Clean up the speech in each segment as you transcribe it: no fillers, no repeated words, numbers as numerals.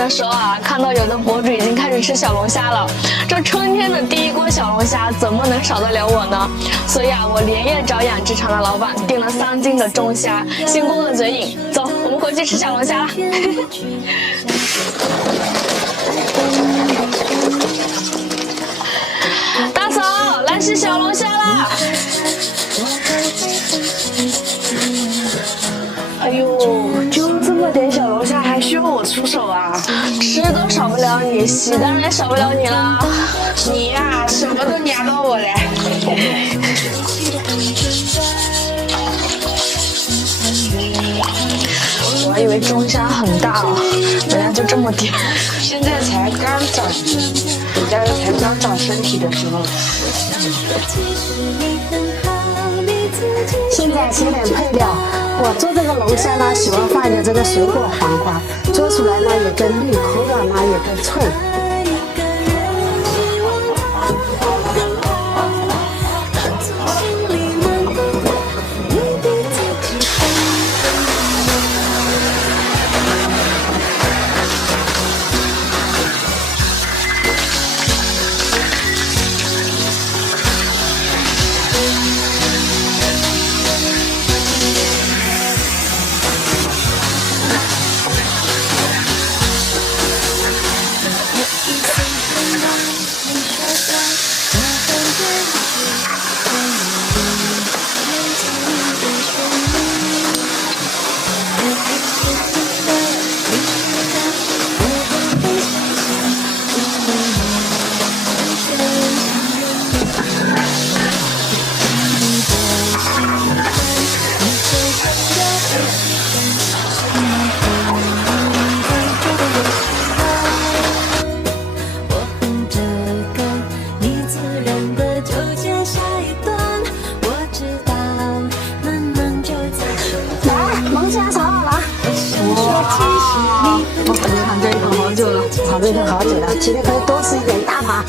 的时候啊，看到有的博主已经开始吃小龙虾了。这春天的第一锅小龙虾怎么能少得了我呢？所以啊，我连夜找养殖场的老板订了3斤的中虾，先过个嘴瘾。走，我们回去吃小龙虾。大嫂，来吃小龙虾啦！哎呦，就这么点小龙虾还需要我出手啊？吃都少不了你，洗当然少不了你啦。你呀，什么都压到我嘞。我还以为中虾很大哦，原来就这么点。现在才刚长，人家才刚长身体的时候。现在写点配料，我做这个龙虾呢，喜欢放一点这个水果黄瓜，做出来呢也更绿，口感呢也更脆。炒这个好久了，今天可以多吃一点大盘。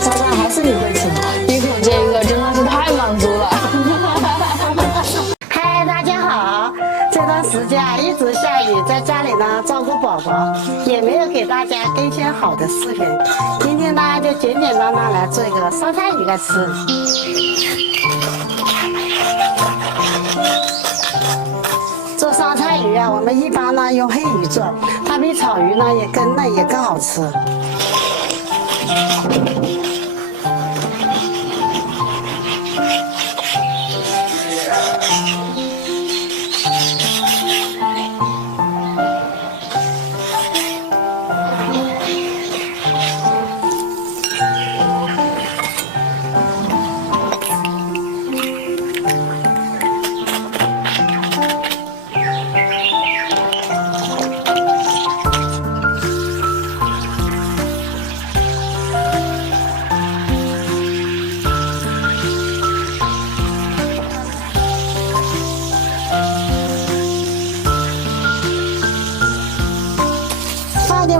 珊珊还是你会吃，一口接一个，真的是太满足了。嗨，大家好！这段时间啊一直下雨，在家里呢照顾宝宝，也没有给大家更新好的视频。今天呢就简简单单来做一个烧菜鱼来吃。做烧菜鱼啊，我们一般呢用黑鱼做，它比草鱼呢也更嫩也更好吃。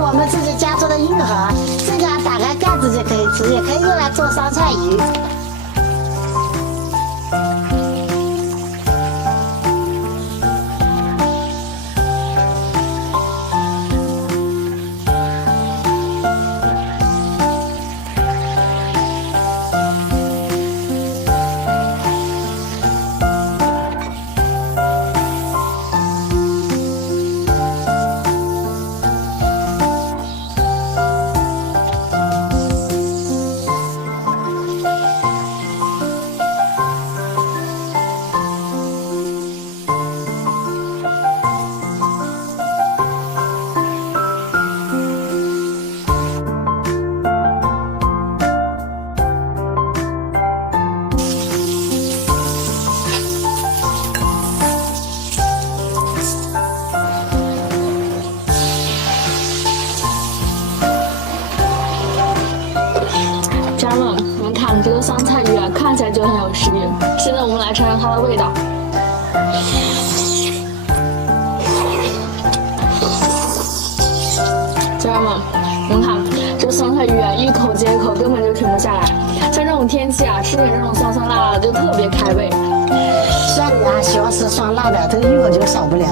我们自己家做的玉盒，这个打开盖子就可以吃，也可以用来做烧菜鱼。这个酸菜鱼啊，看起来就很有食欲。现在我们来尝尝它的味道。家人们，你们看这个酸菜鱼啊，一口接一口，根本就停不下来。像这种天气啊，吃点这种酸酸辣辣的就特别开胃。像你啊，喜欢吃酸辣的，这个一口就少不了。